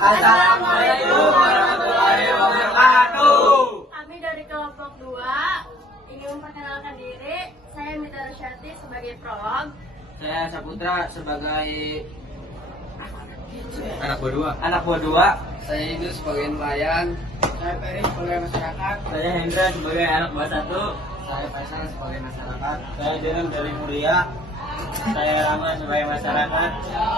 Assalamualaikum warahmatullahi wabarakatuh. Kami dari kelompok 2 ingin memperkenalkan diri. Saya Mita Rosyati sebagai prolog. Saya Saputra sebagai anak buah dua. Saya Idris sebagai nelayan. Saya Peri sebagai masyarakat. Saya Hendra sebagai anak buah 1. Saya Faisal sebagai masyarakat. Saya Denam dari Muria. Saya Rama sebagai masyarakat.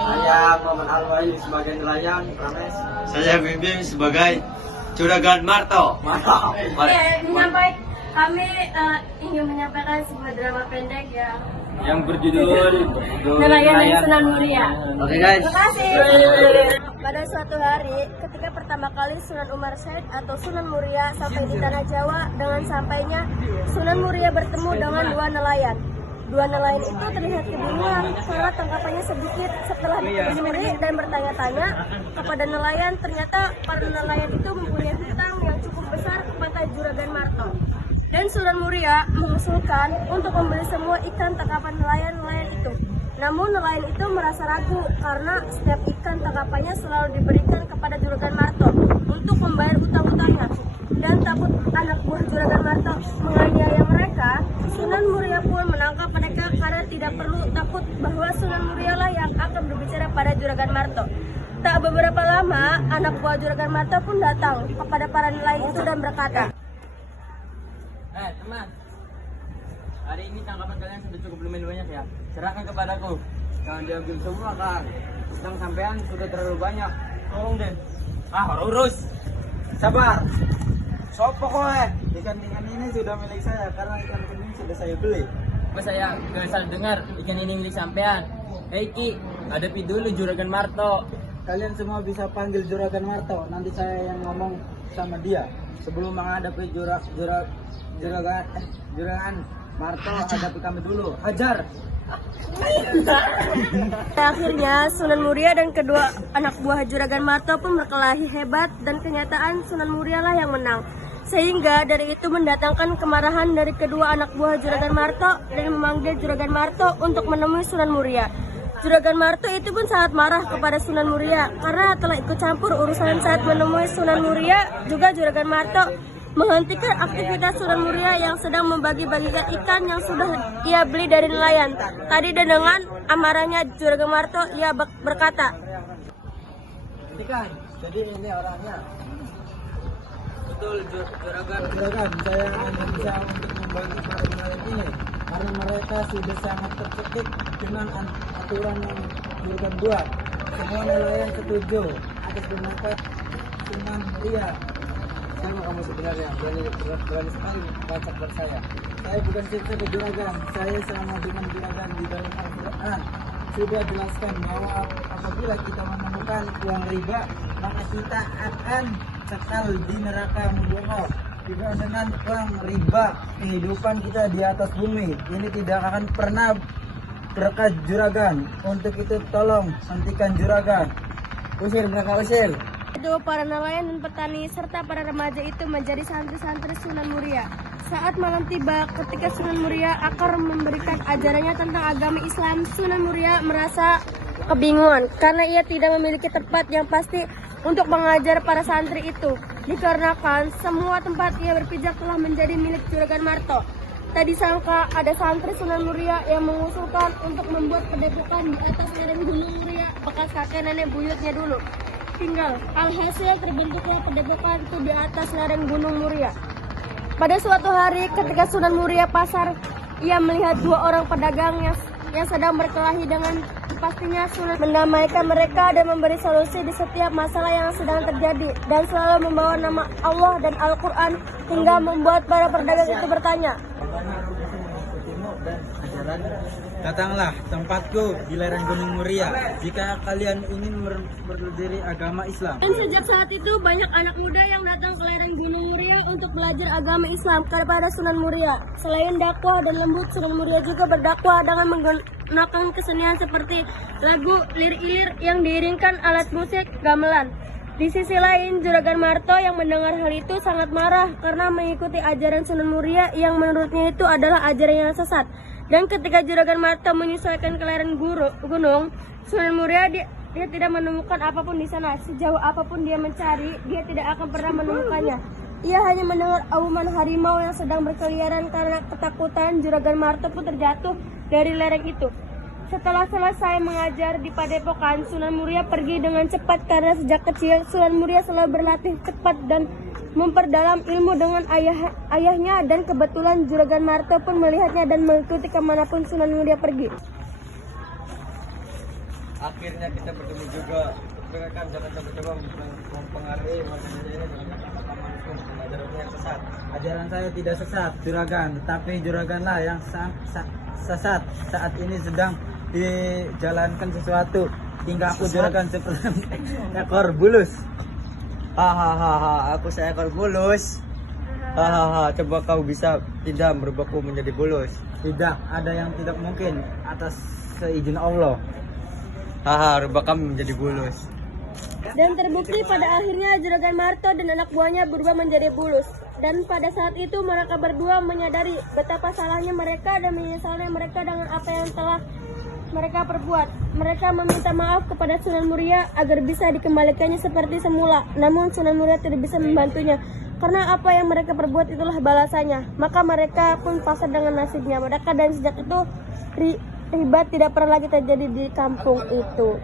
Saya Muhammad Alwaili sebagai nelayan. Rames. Saya Bimbing sebagai Juragan Marto. Kami ingin menyampaikan sebuah drama pendek Yang berjudul Nelayan Sunan Muria. Oke guys. Terima kasih. Pada suatu hari, ketika pertama kali Sunan Umar Said atau Sunan Muria sampai di tanah Jawa, dengan sampainya Sunan Muria bertemu dengan dua nelayan. Dua nelayan itu terlihat kebingungan karena tangkapannya sedikit. Setelah ditelusuri dan bertanya-tanya kepada nelayan, ternyata para nelayan itu mempunyai hutang yang cukup besar kepada Juragan Marto. Dan Sunan Muria mengusulkan untuk membeli semua ikan tangkapan nelayan-nelayan itu. Namun nelayan itu merasa ragu karena setiap ikan tangkapannya selalu diberikan kepada Juragan Marto untuk membayar utang-utangnya. Dan takut anak buah Juragan Marto menganiaya mereka, Sunan Muria pun menangkap mereka karena tidak perlu takut bahwa Sunan Muria lah yang akan berbicara pada Juragan Marto. Tak beberapa lama, anak buah Juragan Marto pun datang kepada para nelayan itu dan berkata, Teman, hari ini tangkapan kalian sudah cukup lumayan banyak ya. Serahkan kepadaku. Jangan diambil semua kan. Utang sampean sudah terlalu banyak. Tolong deh. Urus. Sabar. Sopo kowe? Ikan-ikan ini sudah milik saya karena ikan ini sudah saya beli. Mas saya gak salah dengar ikan ini milik sampean. Hei Ki, hadapi dulu Juragan Marto. Kalian semua bisa panggil Juragan Marto. Nanti saya yang ngomong sama dia. Sebelum menghadapi Juragan Marto, hadapi kami dulu. Hajar. Akhirnya Sunan Muria dan kedua anak buah Juragan Marto pun berkelahi hebat dan kenyataan Sunan Muria lah yang menang. Sehingga dari itu mendatangkan kemarahan dari kedua anak buah Juragan Marto dan memanggil Juragan Marto untuk menemui Sunan Muria. Juragan Marto itu pun sangat marah kepada Sunan Muria karena telah ikut campur urusan saat menemui Sunan Muria. Juga Juragan Marto menghentikan aktivitas Sunan Muria yang sedang membagi-bagikan ikan yang sudah ia beli dari nelayan. Tadi dan dengan amarahnya Juragan Marto ia berkata, Ikan, jadi ini orangnya. Betul Juragan. Juragan, saya hanya bisa untuk membantu para nelayan ini karena mereka sudah sangat tercekik dengan aturan yang Juragan buat. Semua nelayan setuju atas pendapat Sunan Muria. Sama kamu sebenarnya berani sekali baca saya. Saya bukan sebagai Juragan, saya sama dengan Juragan di dalam Al-Quran sudah jelaskan bahwa apabila kita menemukan uang riba, maka kita akan kekal di neraka Mudhono. Juga dengan uang riba, kehidupan kita di atas bumi ini tidak akan pernah berkah Juragan. Untuk itu tolong hentikan Juragan. Usir mereka, usir. kedua para nelayan dan petani serta para remaja itu menjadi santri-santri Sunan Muria. Saat malam tiba, ketika Sunan Muria akan memberikan ajarannya tentang agama Islam, Sunan Muria merasa kebingungan karena ia tidak memiliki tempat yang pasti untuk mengajar para santri itu. Dikarenakan semua tempat ia berpijak telah menjadi milik Juragan Marto. Tak disangka ada santri Sunan Muria yang mengusulkan untuk membuat padepokan di atas lereng Gunung Muria bekas kakek nenek buyutnya dulu. Tinggal alhasil terbentuknya padepokan itu di atas lereng Gunung Muria. Pada suatu hari ketika Sunan Muria pasar, ia melihat dua orang pedagang yang sedang berkelahi. Dengan pastinya Sunan mendamaikan mereka dan memberi solusi di setiap masalah yang sedang terjadi, dan selalu membawa nama Allah dan Al-Quran hingga membuat para pedagang itu bertanya, Datanglah tempatku di lereng Gunung Muria jika kalian ingin berdiri agama Islam. dan sejak saat itu banyak anak muda yang datang ke lereng Gunung Muria untuk belajar agama Islam kepada Sunan Muria. Selain dakwah dan lembut, Sunan Muria juga berdakwah dengan menggunakan kesenian seperti lagu lir-ilir yang diiringkan alat musik gamelan. Di sisi lain, Juragan Marto yang mendengar hal itu sangat marah karena mengikuti ajaran Sunan Muria yang menurutnya itu adalah ajaran yang sesat. Dan ketika Juragan Marto menyesuaikan ke lereng gunung, Sunan Muria Dia tidak menemukan apapun di sana. Sejauh apapun dia mencari, dia tidak akan pernah menemukannya. Ia hanya mendengar auman harimau yang sedang berkeliaran. Karena ketakutan, Juragan Marto pun terjatuh dari lereng itu. Setelah selesai mengajar di padepokan, Sunan Muria pergi dengan cepat karena sejak kecil Sunan Muria selalu berlatih cepat dan memperdalam ilmu dengan ayahnya, dan kebetulan Juragan Marto pun melihatnya dan mengikuti kemanapun Sunan Muria pergi. Akhirnya kita bertemu juga. Kan jangan coba-coba mempengaruhi warganya ini dengan kata-kata manusia, ajarannya yang sesat. Ajaran saya tidak sesat, Juragan, tetapi Juraganlah yang sesat. Saat ini sedang dijalankan sesuatu. Tingkahku Juragan seperti ekor bulus. Hahaha, aku seekor bulus. Hahaha, coba kau bisa tidak merubahku menjadi bulus. Tidak ada yang tidak mungkin atas seizin Allah. Haha, rubah kami menjadi bulus. Dan terbukti pada akhirnya Juragan Marto dan anak buahnya berubah menjadi bulus. Dan pada saat itu mereka berdua menyadari betapa salahnya mereka dan menyesalnya mereka dengan apa yang telah mereka perbuat. Mereka meminta maaf kepada Sunan Muria agar bisa dikembalikannya seperti semula. Namun Sunan Muria tidak bisa membantunya karena apa yang mereka perbuat itulah balasannya. Maka mereka pun pasrah dengan nasibnya. Mereka dan sejak itu ribat tidak pernah lagi terjadi di kampung itu.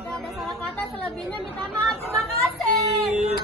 Tidak ada salah kata, selebihnya minta maaf. Terima kasih.